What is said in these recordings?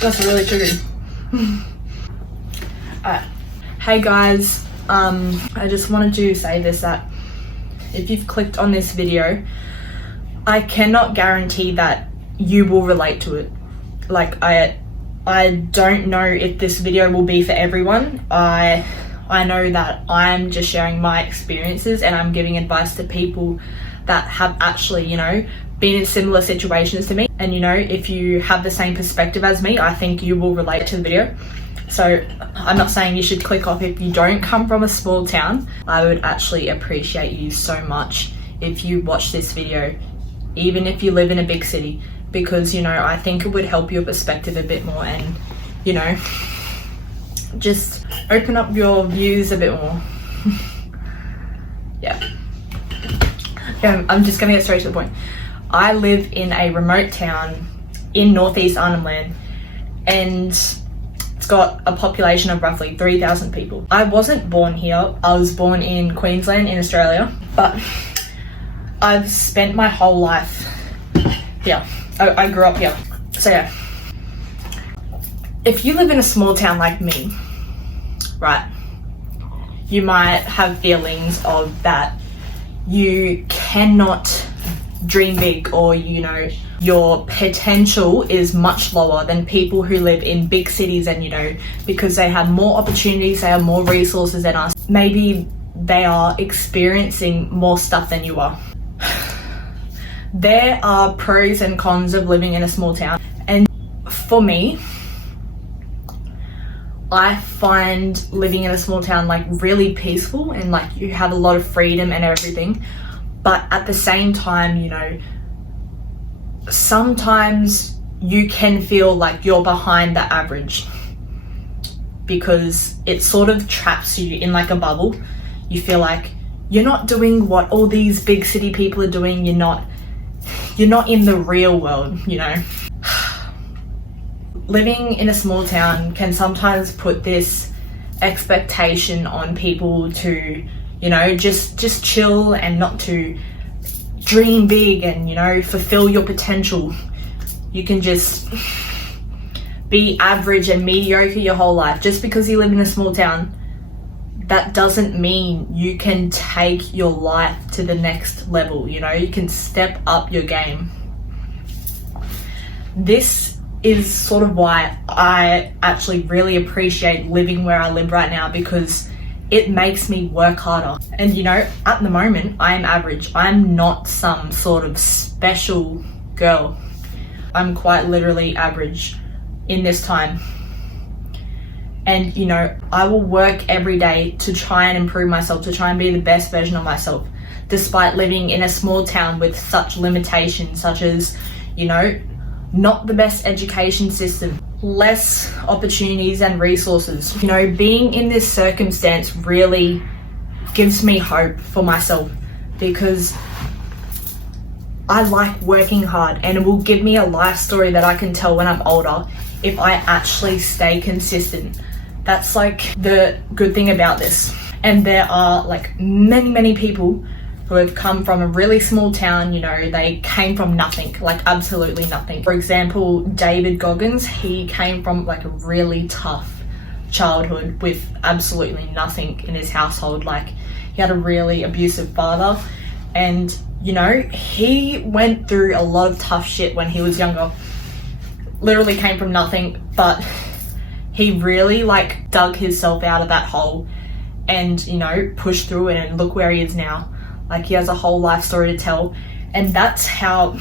That's really triggering. Hey guys, I just wanted to say this, that if you've clicked on this video, I cannot guarantee that you will relate to it. Like, I don't know if this video will be for everyone. I know that I'm just sharing my experiences and I'm giving advice to people that have actually, you know, been in similar situations to me. And you know, if you have the same perspective as me, I think you will relate to the video. So I'm not saying you should click off if you don't come from a small town. I would actually appreciate you so much if you watch this video, even if you live in a big city, because, you know, I think it would help your perspective a bit more and, you know, just open up your views a bit more. Yeah, I'm just gonna get straight to the point. I live in a remote town in northeast Arnhem Land, and it's got a population of roughly 3,000 people. I wasn't born here. I was born in Queensland in Australia, but I've spent my whole life here. I grew up here. So yeah, if you live in a small town like me, right, you might have feelings of that you cannot dream big, or, you know, your potential is much lower than people who live in big cities, and, you know, because they have more opportunities, they have more resources than us. Maybe they are experiencing more stuff than you are. There are pros and cons of living in a small town, and for me, I find living in a small town like really peaceful, and like you have a lot of freedom and everything. But at the same time, you know, sometimes you can feel like you're behind the average, because it sort of traps you in like a bubble. You feel like you're not doing what all these big city people are doing. You're not in the real world, you know. Living in a small town can sometimes put this expectation on people to, you know, just chill and not to dream big and, you know, fulfill your potential. You can just be average and mediocre your whole life. Just because you live in a small town, that doesn't mean you can take your life to the next level. You know, you can step up your game. This is sort of why I actually really appreciate living where I live right now, because it makes me work harder. And, you know, at the moment, I am average. I'm not some sort of special girl. I'm quite literally average in this time. And, you know, I will work every day to try and improve myself, to try and be the best version of myself, despite living in a small town with such limitations, such as, you know, not the best education system, less opportunities and resources. You know, being in this circumstance really gives me hope for myself, because I like working hard, and it will give me a life story that I can tell when I'm older if I actually stay consistent. That's like the good thing about this. And there are like many people who have come from a really small town. You know, they came from nothing, like absolutely nothing. For example, David Goggins, he came from like a really tough childhood with absolutely nothing in his household. Like, he had a really abusive father, and, you know, he went through a lot of tough shit when he was younger. Literally came from nothing, but he really like dug himself out of that hole and, you know, pushed through it, and look where he is now. Like, he has a whole life story to tell, and that's how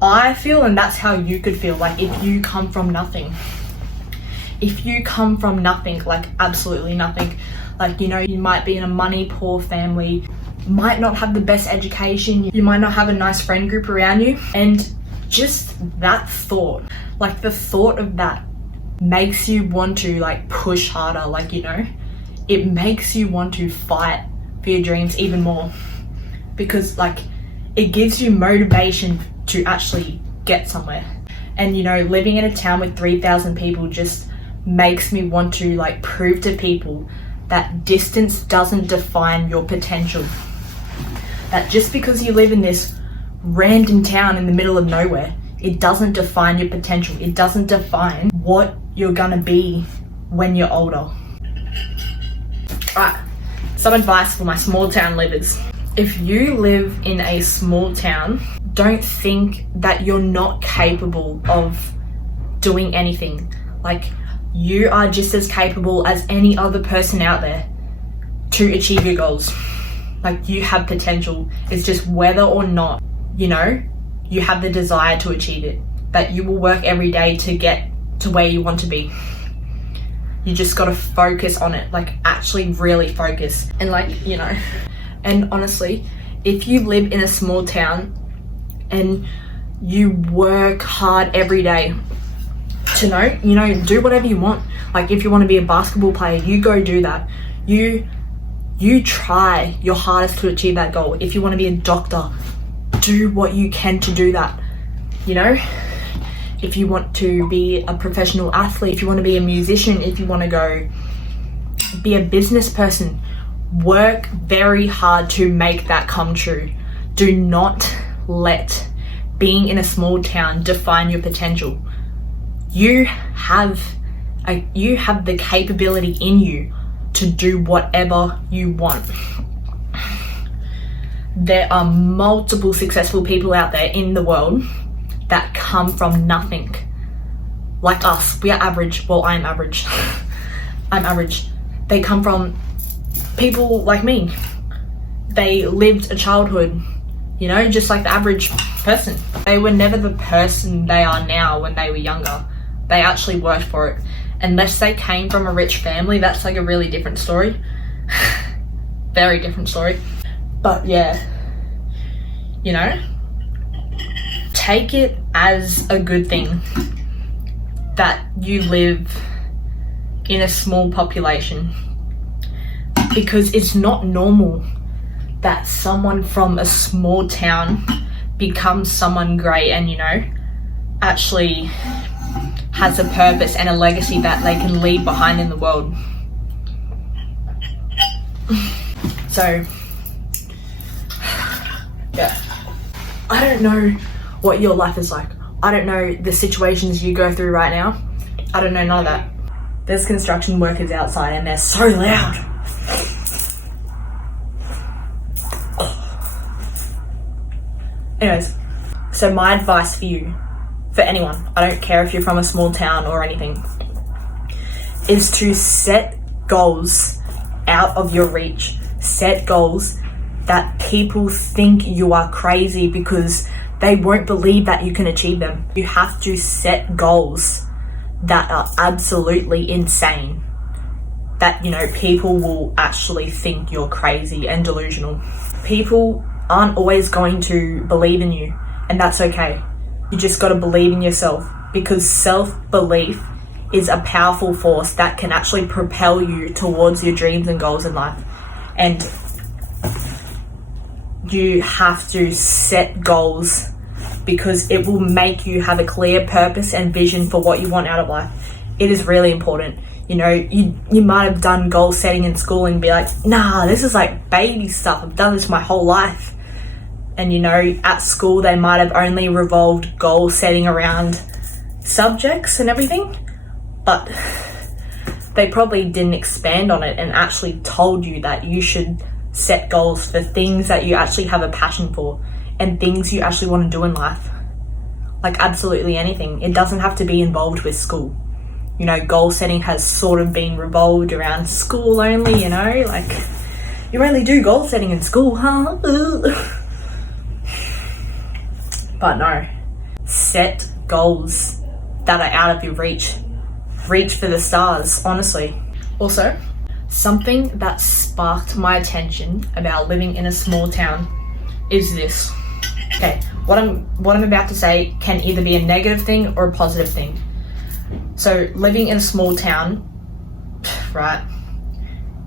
I feel, and that's how you could feel. Like, if you come from nothing, like absolutely nothing, like, you know, you might be in a money poor family, might not have the best education, you might not have a nice friend group around you, and just that thought, like the thought of that makes you want to like push harder. Like, you know, it makes you want to fight for your dreams even more, because like it gives you motivation to actually get somewhere. And, you know, living in a town with 3,000 people just makes me want to like prove to people that distance doesn't define your potential. That just because you live in this random town in the middle of nowhere, It doesn't define your potential. It doesn't define what you're gonna be when you're older. Alright, some advice for my small town livers. If you live in a small town, don't think that you're not capable of doing anything. Like, you are just as capable as any other person out there to achieve your goals. Like, you have potential. It's just whether or not, you know, you have the desire to achieve it, that you will work every day to get to where you want to be. You just got to focus on it, like actually really focus. And like, you know, and honestly, if you live in a small town and you work hard every day to do whatever you want. Like, if you want to be a basketball player, you go do that. You try your hardest to achieve that goal. If you want to be a doctor, do what you can to do that. You know, if you want to be a professional athlete, if you want to be a musician, if you want to go be a business person, work very hard to make that come true. Do not let being in a small town define your potential. You have the capability in you to do whatever you want. There are multiple successful people out there in the world that come from nothing. Like us, we are average. Well, I'm average. I'm average. They come from people like me. They lived a childhood, you know, just like the average person. They were never the person they are now when they were younger. They actually worked for it. Unless they came from a rich family, that's like a really different story. Very different story. But yeah, you know, take it as a good thing that you live in a small population, because it's not normal that someone from a small town becomes someone great and, you know, actually has a purpose and a legacy that they can leave behind in the world. So, yeah. I don't know what your life is like. I don't know the situations you go through right now. I don't know none of that. There's construction workers outside and they're so loud. Anyways, so my advice for you, for anyone, I don't care if you're from a small town or anything, is to set goals out of your reach. Set goals that people think you are crazy because they won't believe that you can achieve them. You have to set goals that are absolutely insane, that, you know, people will actually think you're crazy and delusional. People aren't always going to believe in you, and that's okay. You just got to believe in yourself, because self-belief is a powerful force that can actually propel you towards your dreams and goals in life. And you have to set goals, because it will make you have a clear purpose and vision for what you want out of life. It is really important. You know, you might have done goal setting in school and be like, nah, this is like baby stuff. I've done this my whole life. And, you know, at school they might have only revolved goal setting around subjects and everything, but they probably didn't expand on it and actually told you that you should set goals for things that you actually have a passion for and things you actually want to do in life. Like, absolutely anything. It doesn't have to be involved with school. You know, goal setting has sort of been revolved around school only, you know, like, you only do goal setting in school, huh? But no, set goals that are out of your reach. Reach for the stars, honestly. Also, something that sparked my attention about living in a small town is this. Okay, what I'm about to say can either be a negative thing or a positive thing. So, living in a small town, right,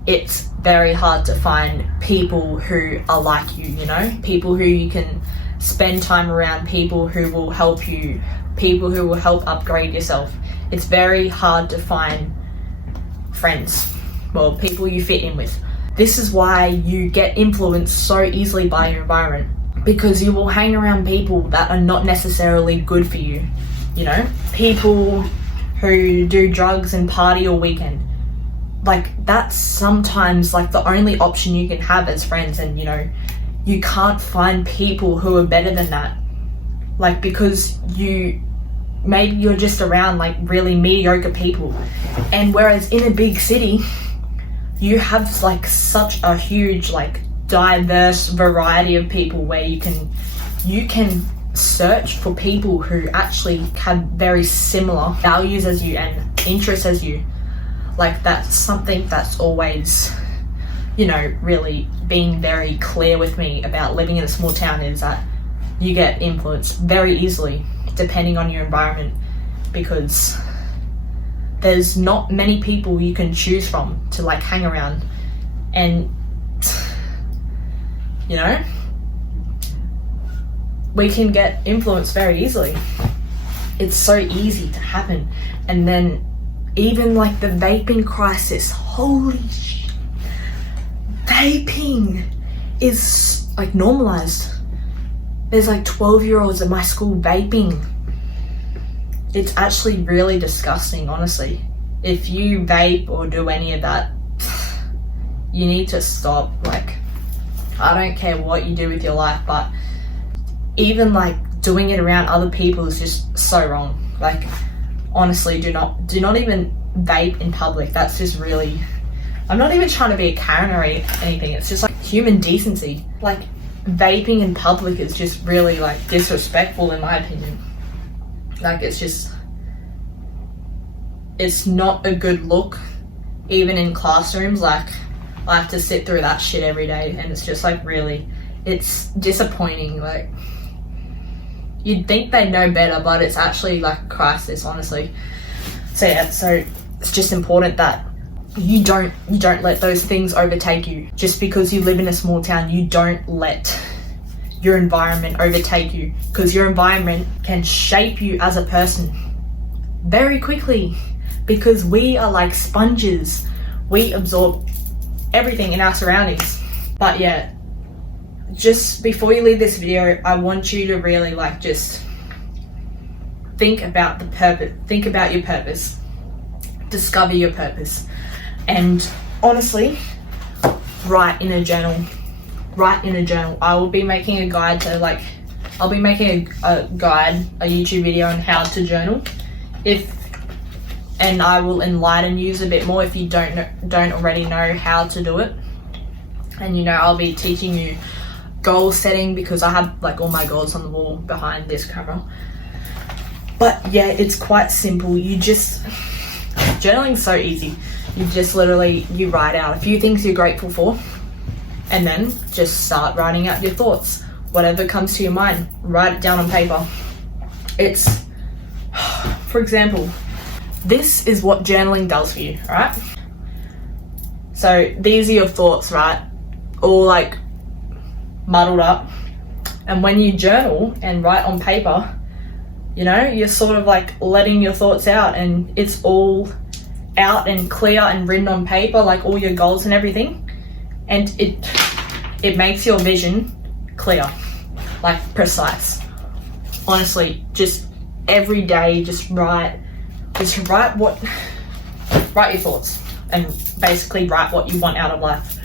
it's very hard to find people who are like you, you know? People who you can spend time around, people who will help you, people who will help upgrade yourself. It's very hard to find friends, well, people you fit in with. This is why you get influenced so easily by your environment. because you will hang around people that are not necessarily good for you. You know, people who do drugs and party all weekend. Like, that's sometimes like the only option you can have as friends, and you know, you can't find people who are better than that. Like, because maybe you're just around like really mediocre people. And whereas in a big city, you have like such a huge like diverse variety of people where you can search for people who actually have very similar values as you and interests as you. Like, that's something that's always, you know, really being very clear with me about living in a small town, is that you get influenced very easily depending on your environment, because there's not many people you can choose from to like hang around. And you know, we can get influenced very easily. It's so easy to happen. And then even like the vaping crisis, holy shit, vaping is like normalized. There's like 12-year-olds at my school vaping. It's actually really disgusting, honestly. If you vape or do any of that, you need to stop. Like, I don't care what you do with your life, but even like doing it around other people is just so wrong. Like, honestly, do not even vape in public. That's just really, I'm not even trying to be a Karen or anything. It's just like human decency. Like, vaping in public is just really like disrespectful in my opinion. Like, it's not a good look, even in classrooms. Like, I have to sit through that shit every day, and it's just like, really, it's disappointing. Like, you'd think they know better, but it's actually like a crisis, honestly. So yeah, so it's just important that you don't let those things overtake you. Just because you live in a small town, you don't let your environment overtake you, because your environment can shape you as a person very quickly, because we are like sponges. We absorb everything in our surroundings. But yeah, just before you leave this video, I want you to really like just think about your purpose, discover your purpose, and honestly, write in a journal. I will be making a guide to like, I'll be making a YouTube video on how to journal, and I will enlighten you a bit more if you don't already know how to do it. And you know, I'll be teaching you goal setting, because I have like all my goals on the wall behind this camera. But yeah, it's quite simple. Journaling's so easy. You just literally, you write out a few things you're grateful for, and then just start writing out your thoughts. Whatever comes to your mind, write it down on paper. It's, for example, this is what journaling does for you, right? So these are your thoughts, right? All like muddled up. And when you journal and write on paper, you know, you're sort of like letting your thoughts out, and it's all out and clear and written on paper, like all your goals and everything. And it makes your vision clear, like precise. Honestly, just every day, just write your thoughts, and basically write what you want out of life.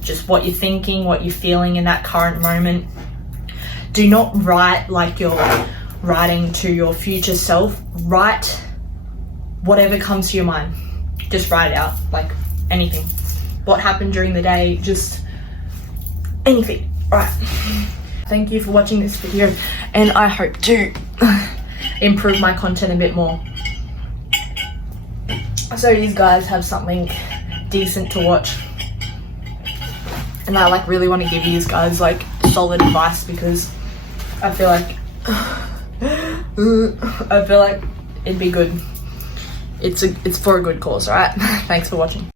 Just what you're thinking, what you're feeling in that current moment. Do not write like you're writing to your future self. Write whatever comes to your mind. Just write it out, like anything. What happened during the day, just anything. Right. Thank you for watching this video, and I hope to improve my content a bit more, so you guys have something decent to watch. And I like really want to give you guys like solid advice, because I feel like it'd be good. It's for a good cause, right? Thanks for watching.